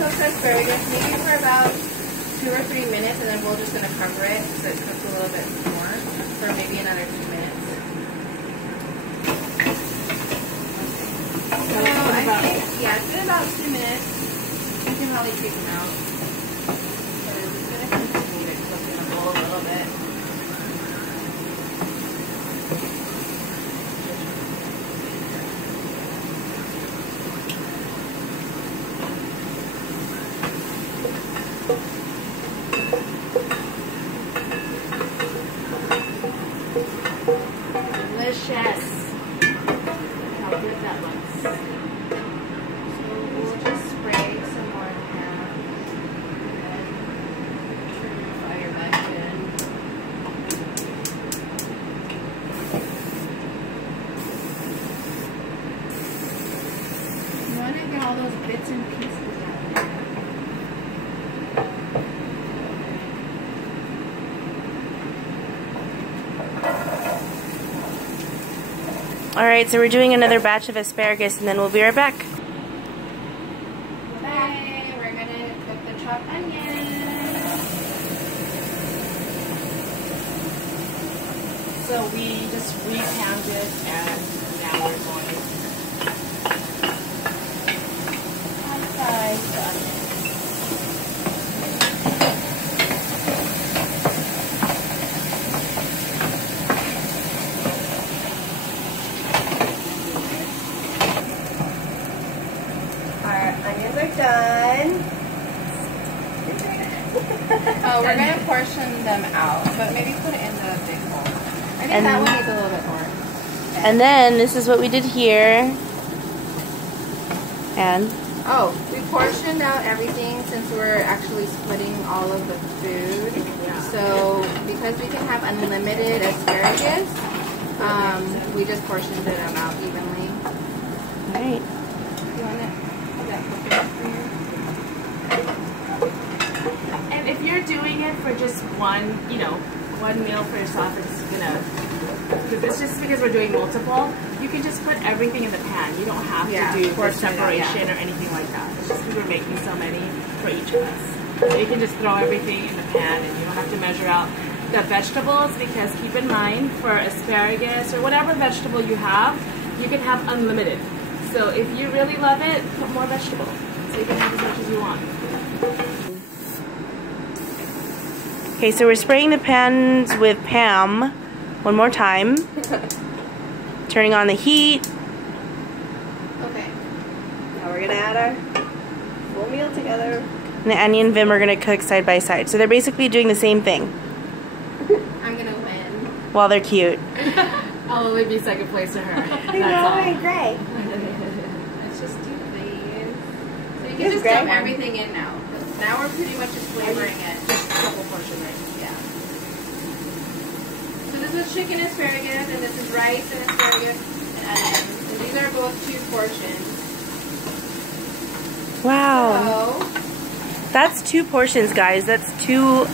cook the asparagus maybe for about 2 or 3 minutes, and then we're just going to cover it so it cooks a little bit more for maybe another 2 minutes. So I think, yeah, it's been about 2 minutes. You can probably take them out. So we're just going to continue to cook in the bowl a little bit. Delicious. Look how good that looks. So we'll just spray some more ham and turn the fire back in. You want to get all those bits and pieces out there. Alright, so we're doing another batch of asparagus and then we'll be right back. Okay, we're going to cook the chopped onions. So we just re-panned it and now we're going on size the onions. Onions are done. Oh, we're going to portion them out, but maybe put it in the big bowl. I think that one needs a little bit more. And then this is what we did here. And oh, we portioned out everything since we're actually splitting all of the food. Yeah. So because we can have unlimited asparagus, we just portioned them out evenly. alright. You want it? And if you're doing it for just one, one meal for yourself, it's because it's just because we're doing multiple, you can just put everything in the pan. You don't have to do the separation or anything like that. It's just because we're making so many for each of us. So you can just throw everything in the pan and you don't have to measure out the vegetables, because keep in mind, for asparagus or whatever vegetable you can have unlimited. So if you really love it, put more vegetable. So you can have as much as you want. Okay, so we're spraying the pans with Pam one more time. Turning on the heat. Okay. Now we're going to add our full meal together. And Annie and Vim are going to cook side by side. So they're basically doing the same thing. I'm going to win. While they're cute. I'll only be second place to her. That's great. Let's just do these. So you can just dump everything in now. Now we're pretty much just flavoring it. Just a couple portions, right? Yeah. So this is chicken asparagus, and this is rice and asparagus and onions. And these are both 2 portions. Wow. So, that's 2 portions, guys. That's 2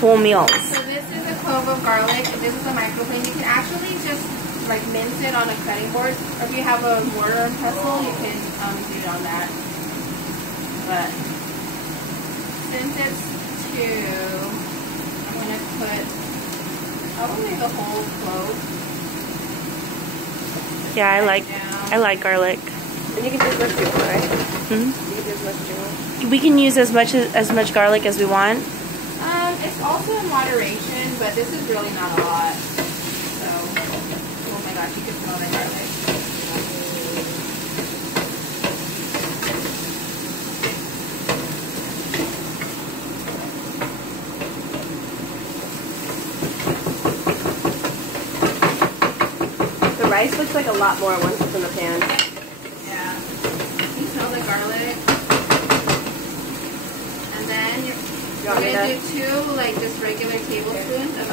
full meals. so this is a clove of garlic, and this is a microplane. You can actually just like mince it on a cutting board, or if you have a mortar and pestle, you can do it on that. But since it's 2, I'm going to put probably the whole clove. Yeah, I like garlic. And you can do as much as you want, right? Mm-hmm. You can do as much as you want. We can use as much garlic as we want. It's also in moderation, but this is really not a lot. So, oh my gosh, you can smell the garlic. The rice looks like a lot more once it's in the pan. Yeah. You smell the garlic. And then you're going to do 2, like, just regular tablespoons of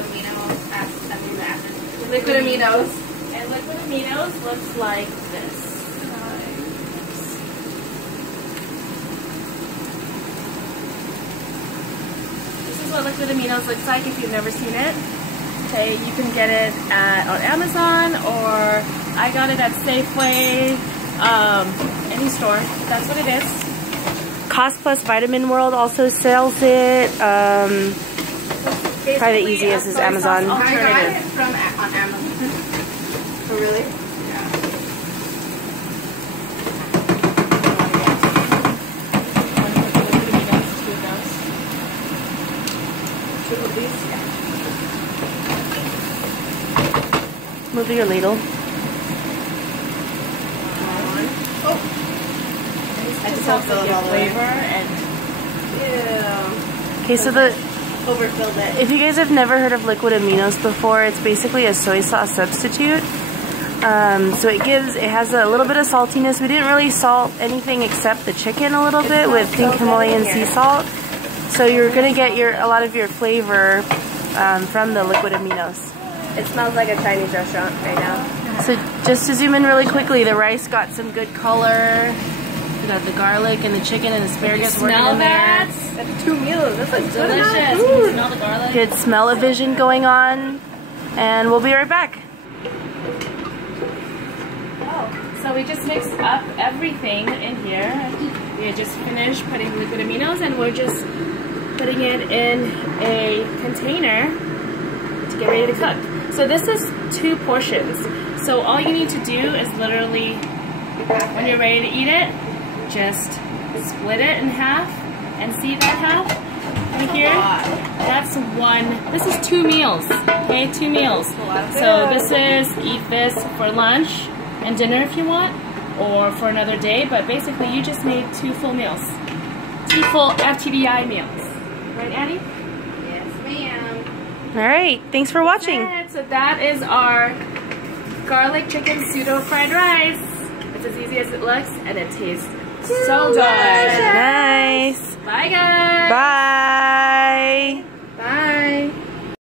liquid aminos. And liquid aminos looks like this. This is what liquid aminos looks like if you've never seen it. Okay, you can get it on Amazon, or I got it at Safeway, any store. That's what it is. Cost Plus Vitamin World also sells it. Probably the easiest is Amazon. I got it from on Amazon. Oh, really? Yeah. Two of these? Yeah. Move your ladle. I just have to get flavor and Okay, so the Overfilled it. if you guys have never heard of liquid aminos before, it's basically a soy sauce substitute. So it has a little bit of saltiness. We didn't really salt anything except the chicken a little bit with pink Himalayan sea salt. So you're gonna get a lot of your flavor from the liquid aminos. It smells like a Chinese restaurant right now. So just to zoom in really quickly, the rice got some good color. We got the garlic and the chicken and asparagus working in there. That's 2 meals. That's like delicious. Can you smell the garlic? Good smell-o-vision going on. And we'll be right back. So we just mixed up everything in here. We just finished putting liquid aminos and we're just putting it in a container to get ready to cook. So this is 2 portions. So all you need to do is literally, when you're ready to eat it, just split it in half and see that half right here? That's 1. This is 2 meals, okay? 2 meals. So this is, eat this for lunch and dinner if you want, or for another day, but basically you just made 2 full meals. 2 full FTDI meals. Right, Addie? Yes, ma'am. Alright, thanks for watching. So that is our garlic chicken pseudo fried rice. It's as easy as it looks, and it tastes so good. Nice.